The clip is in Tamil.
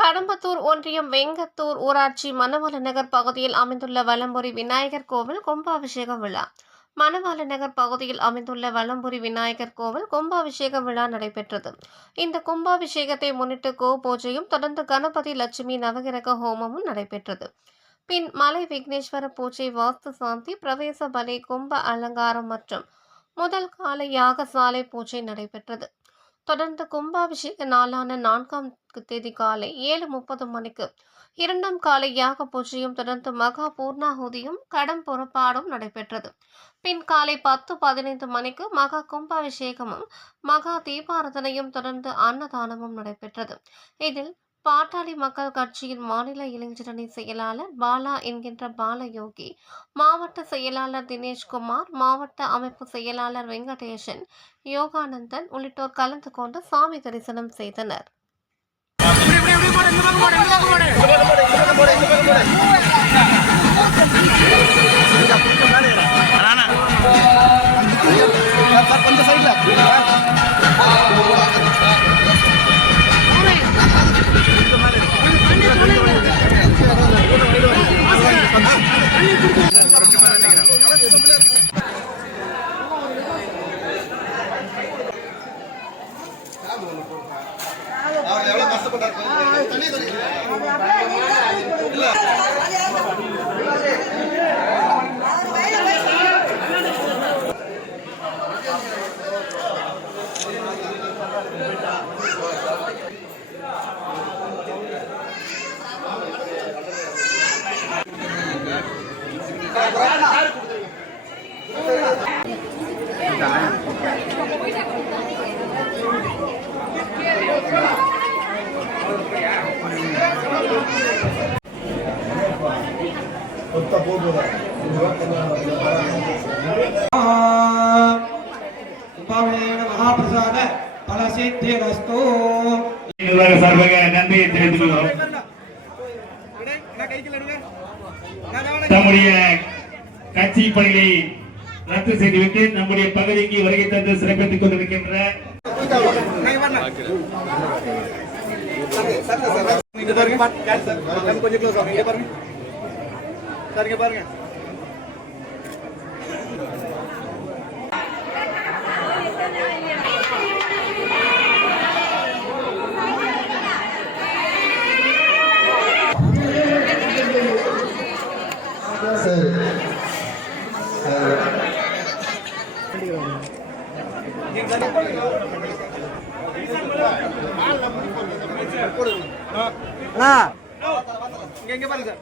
கடம்பத்தூர் ஒன்றியம் வெங்கத்தூர் ஊராட்சி மணவாள நகர் பகுதியில் அமைந்துள்ள வலம்புரி விநாயகர் கோவில் கும்பாபிஷேக விழா. மணவாள நகர் பகுதியில் அமைந்துள்ள வலம்புரி விநாயகர் கோவில் கும்பாபிஷேக விழா நடைபெற்றது. இந்த கும்பாபிஷேகத்தை முன்னிட்டு கோ பூஜையும் தொடர்ந்து கணபதி லட்சுமி நவகிரக ஹோமமும் நடைபெற்றது. பின் மலை விக்னேஸ்வர பூஜை, வாஸ்து சாந்தி, பிரவேச பலி, கும்ப அலங்காரம் மற்றும் முதல் கால யாகசாலை பூஜை நடைபெற்றது. தொடர்ந்து கும்பாபிஷேக நாளான 4ஆம் தேதி காலை 7:30 மணிக்கு 2ஆம் கால யாக பூஜையும் தொடர்ந்து மகா பூர்ணாகுதியும் கடம் புறப்பாடும் நடைபெற்றது. பின் காலை 10:15 மணிக்கு மகா கும்பாபிஷேகமும் மகா தீபாராதனையும் தொடர்ந்து அன்னதானமும் நடைபெற்றது. இதில் பாட்டாளி மக்கள் கட்சியின் மாநில இளைஞரணி செயலாளர் பாலா என்கின்ற பாலயோகி, மாவட்ட செயலாளர் தினேஷ்குமார், மாவட்ட அமைப்பு செயலாளர் வெங்கடேசன், யோகானந்தன் உள்ளிட்டோர் கலந்து கொண்டு சாமி தரிசனம் செய்தனர். மகாபிரசாத பலசித்திரஸ்து. சார்பாக நன்றியை தெரிவித்துள்ளோம். நம்முடைய கட்சி பணிகளை ரத்து செய்துவிட்டு நம்முடைய பகுதிக்கு வருகை தந்து சிறப்பித்துக் கொண்டிருக்கின்ற பாருங்க. இங்க பாருங்க சார்.